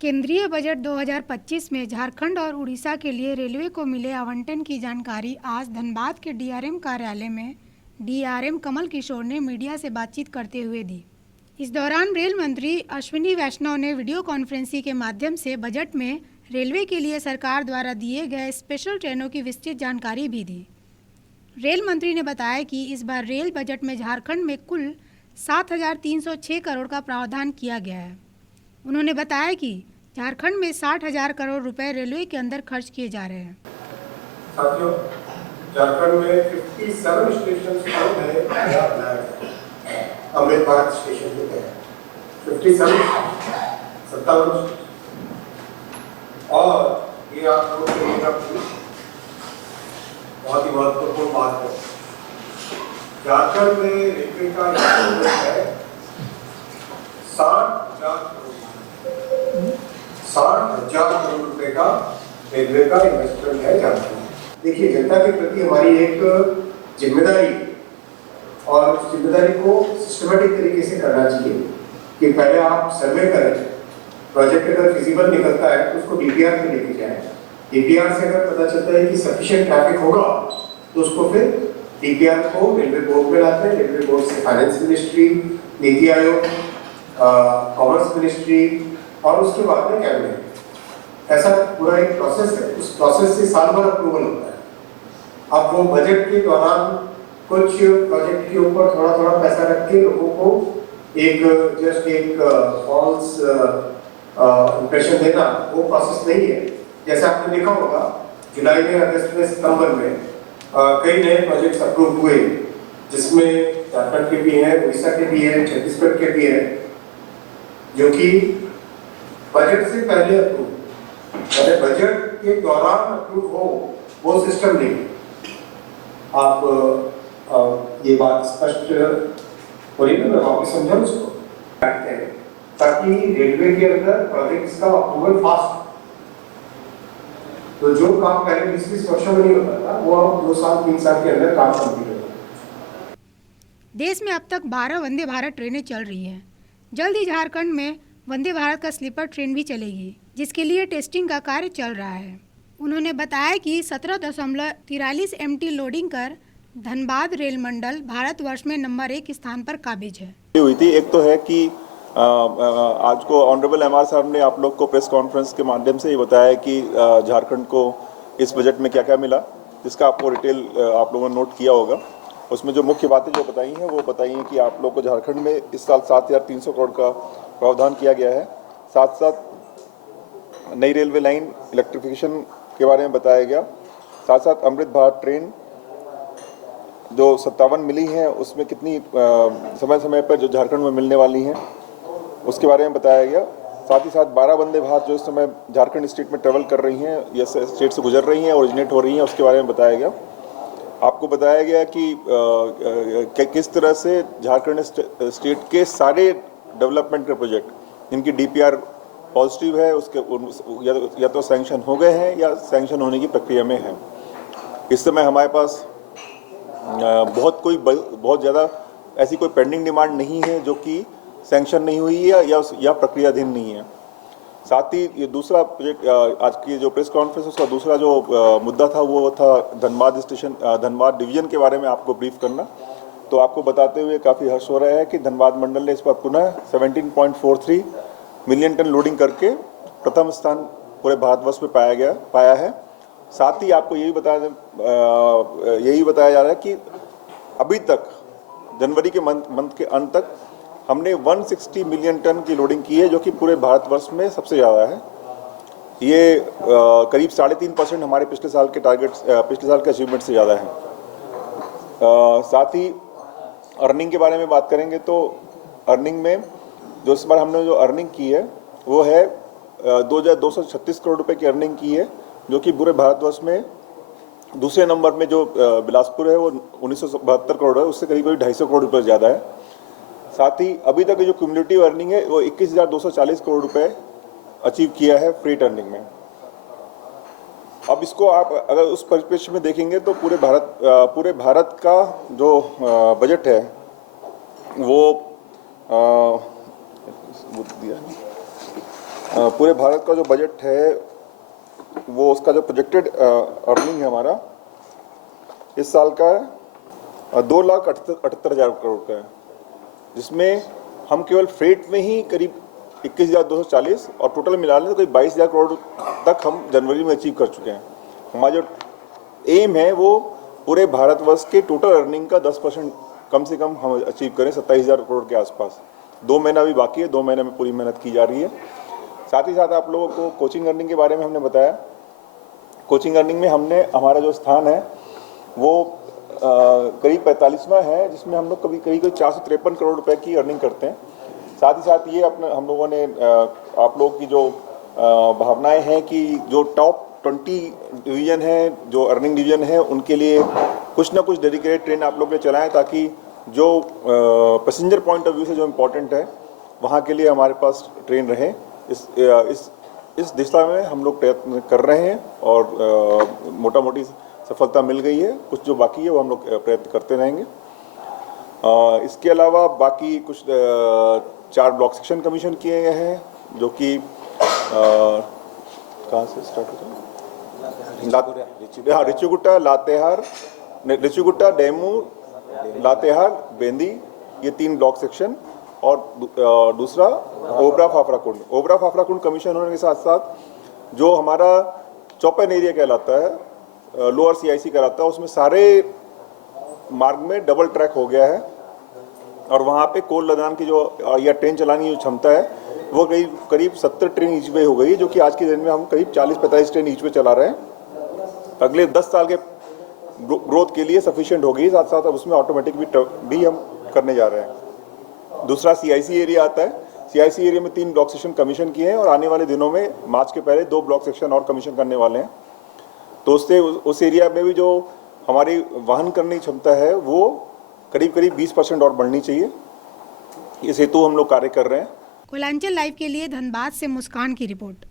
केंद्रीय बजट 2025 में झारखंड और उड़ीसा के लिए रेलवे को मिले आवंटन की जानकारी आज धनबाद के डीआरएम कार्यालय में डीआरएम कमल किशोर ने मीडिया से बातचीत करते हुए दी। इस दौरान रेल मंत्री अश्विनी वैष्णव ने वीडियो कॉन्फ्रेंसिंग के माध्यम से बजट में रेलवे के लिए सरकार द्वारा दिए गए स्पेशल ट्रेनों की विस्तृत जानकारी भी दी। रेल मंत्री ने बताया कि इस बार रेल बजट में झारखंड में कुल 7,306 करोड़ का प्रावधान किया गया है। उन्होंने बताया कि झारखंड में 60,000 करोड़ रुपए रेलवे के अंदर खर्च किए जा रहे हैं। साथियों, झारखंड में 57 स्टेशन है, अमृत भारत स्टेशन के तहत 57 और ये आप लोग के लिए बहुत ही महत्वपूर्ण बात है। झारखंड में रेलवे का है 60,000 करोड़ रुपए का रेलवे का इन्वेस्टमेंट है झारखंड। देखिए, जनता के प्रति हमारी एक जिम्मेदारी और उस जिम्मेदारी को सिस्टमेटिक तरीके से करना चाहिए कि पहले आप सर्वे करें, प्रोजेक्ट अगर फिजिबल निकलता है तो उसको डीपीआर पे लेके जाएं। डीपीआर से अगर पता चलता है कि सफिशिएंट ट्रैफिक होगा तो उसको फिर डीपीआर को रेलवे बोर्ड में लाते हैं। रेलवे बोर्ड से finance ministry, NITI Aayog, commerce ministry और उसके बाद में कैबिनेट, ऐसा पूरा एक प्रोसेस है। उस प्रोसेस से साल भर अप्रूवल होता है। अब वो बजट के दौरान कुछ प्रोजेक्ट के ऊपर थोड़ा थोड़ा पैसा रख के लोगों को एक जस्ट एक फॉल्स इंप्रेशन देना, वो प्रोसेस नहीं है। जैसे आपने देखा होगा, जुलाई में, अगस्त में, सितंबर में कई नए प्रोजेक्ट्स अप्रूव हुए, जिसमें झारखंड के भी हैं, उड़ीसा के भी हैं, छत्तीसगढ़ के भी हैं, जो कि बजट से पहले अप्रूव, बजट के दौरान अप्रूव हो, वो सिस्टम नहीं। आप ये बात स्पष्ट हो रही है, मैं वापस समझाऊं उसको, ताकि रेलवे के अंदर प्रोजेक्ट्स का अप्रूवल फास्ट, तो जो काम पहले 20 वर्षों में नहीं होता था, वो अब 2 साल 3 साल के अंदर काम कंप्लीट होगा। देश में अब तक 12 वंदे भारत ट्रेनें चल रही हैं। जल्द ही झारखंड में वंदे भारत का स्लीपर ट्रेन भी चलेगी, जिसके लिए टेस्टिंग का कार्य चल रहा है। उन्होंने बताया कि 17.43 MT लोडिंग कर धनबाद रेल मंडल भारतवर्ष में नंबर 1 स्थान पर काबिज है। हुई थी एक तो है कि आज को ऑनरेबल एमआर साहब ने आप लोग को प्रेस कॉन्फ्रेंस के माध्यम से ये बताया कि झारखंड को इस बजट में क्या क्या मिला, जिसका आपको डिटेल आप लोगों ने नोट किया होगा। उसमें जो मुख्य बातें जो बताई हैं वो बताई हैं कि आप लोग को झारखंड में इस साल 7,300 करोड़ का प्रावधान किया गया है। साथ साथ नई रेलवे लाइन इलेक्ट्रिफिकेशन के बारे में बताया गया। साथ साथ अमृत भारत ट्रेन जो 57 मिली हैं, उसमें कितनी समय समय पर जो झारखंड में मिलने वाली हैं उसके बारे में बताया गया। साथ ही साथ 12 वंदे भारत जो इस समय झारखंड स्टेट में ट्रेवल कर रही हैं या स्टेट से गुजर रही हैं, ओरिजिनेट हो रही हैं, उसके बारे में बताया गया। आपको बताया गया कि किस तरह से झारखंड स्टेट के सारे डेवलपमेंट के प्रोजेक्ट जिनकी डीपीआर पॉजिटिव है उसके या तो सैंक्शन हो गए हैं या सैंक्शन होने की प्रक्रिया में है। इस समय हमारे पास बहुत ज़्यादा ऐसी कोई पेंडिंग डिमांड नहीं है जो कि सैंक्शन नहीं हुई है या प्रक्रियाधीन नहीं है। साथ ही ये दूसरा प्रोजेक्ट, आज की जो प्रेस कॉन्फ्रेंस उसका दूसरा जो मुद्दा था वो था धनबाद डिवीजन के बारे में आपको ब्रीफ करना। तो आपको बताते हुए काफ़ी हर्ष हो रहा है कि धनबाद मंडल ने इस पर पुनः 17.43 मिलियन टन लोडिंग करके प्रथम स्थान पूरे भारतवर्ष में पाया है। साथ ही आपको यही बताया जा रहा है कि अभी तक जनवरी के मंथ के अंत तक हमने 160 मिलियन टन की लोडिंग की है, जो कि पूरे भारतवर्ष में सबसे ज़्यादा है। ये करीब 3.5% हमारे पिछले साल के अचीवमेंट से ज़्यादा है। साथ ही अर्निंग के बारे में बात करेंगे तो अर्निंग में जो इस बार हमने जो अर्निंग की है वो है 2,236 करोड़ रुपए की अर्निंग की है, जो कि पूरे भारतवर्ष में दूसरे नंबर में जो बिलासपुर है वो 1972 करोड़ है, उससे करीब 250 करोड़ रुपए ज़्यादा है। साथ ही अभी तक जो क्यूमुलेटिव अर्निंग है वो 21,240 करोड़ रुपए अचीव किया है फ्रेट अर्निंग में। अब इसको आप अगर उस परिप्रेक्ष्य में देखेंगे तो पूरे भारत का जो बजट है वो पूरे भारत का जो बजट है वो उसका जो प्रोजेक्टेड अर्निंग है हमारा इस साल का 2,78,000 करोड़ का है, जिसमें हम केवल फ्रेट में ही करीब 21,240 और टोटल मिला लें तो करीब 22,000 करोड़ तक हम जनवरी में अचीव कर चुके हैं। हमारा जो एम है वो पूरे भारतवर्ष के टोटल अर्निंग का 10% कम से कम हम अचीव करें, 27,000 करोड़ के आसपास। 2 महीना भी बाकी है, 2 महीने में पूरी मेहनत की जा रही है। साथ ही साथ आप लोगों को कोचिंग अर्निंग के बारे में हमने बताया। कोचिंग अर्निंग में हमने हमारा जो स्थान है वो करीब 45वां है, जिसमें हम लोग करीब 453 करोड़ रुपए की अर्निंग करते हैं। साथ ही साथ ये अपने हम लोगों ने आप लोगों की जो भावनाएं हैं कि जो टॉप 20 डिवीज़न है, जो अर्निंग डिवीज़न है, उनके लिए कुछ ना कुछ डेडिकेटेड ट्रेन आप लोग चलाएं, ताकि जो पैसेंजर पॉइंट ऑफ व्यू से जो इम्पोर्टेंट है वहाँ के लिए हमारे पास ट्रेन रहे। इस दिशा में हम लोग प्रयत्न कर रहे हैं और मोटा मोटी सफलता मिल गई है। कुछ जो बाकी है वो हम लोग प्रयत्न करते रहेंगे। इसके अलावा बाकी कुछ 4 ब्लॉक सेक्शन कमीशन किए गए हैं, जो कि कहाँ से स्टार्ट होता है, रिचीगुट्टा, लातेहार, रिचीगुट्टा, डेमू, लातेहार, बेंदी, ये 3 ब्लॉक सेक्शन, और दूसरा ओबरा फाफरा कुंड कमीशन होने के साथ साथ जो हमारा चौपन एरिया कहलाता है, लोअर CIC कहलाता है, उसमें सारे मार्ग में डबल ट्रैक हो गया है और वहाँ पे कोल लदान की जो या ट्रेन चलाने की जो क्षमता है वो करीब 70 ट्रेन ईच वे हो गई है, जो कि आज के दिन में हम करीब 40-45 ट्रेन ईच वे चला रहे हैं। अगले 10 साल के ग्रोथ के लिए सफिशिएंट हो गई। साथ साथ अब उसमें ऑटोमेटिक भी हम करने जा रहे हैं। दूसरा CIC एरिया आता है। CIC एरिया में 3 ब्लॉक सेक्शन कमीशन किए हैं और आने वाले दिनों में मार्च के पहले 2 ब्लॉक सेक्शन और कमीशन करने वाले हैं। तो उससे उस एरिया में भी जो हमारी वहन करने की क्षमता है वो करीब 20% और बढ़नी चाहिए। इस हेतु हम लोग कार्य कर रहे हैं। कोलांचल लाइव के लिए धनबाद से मुस्कान की रिपोर्ट।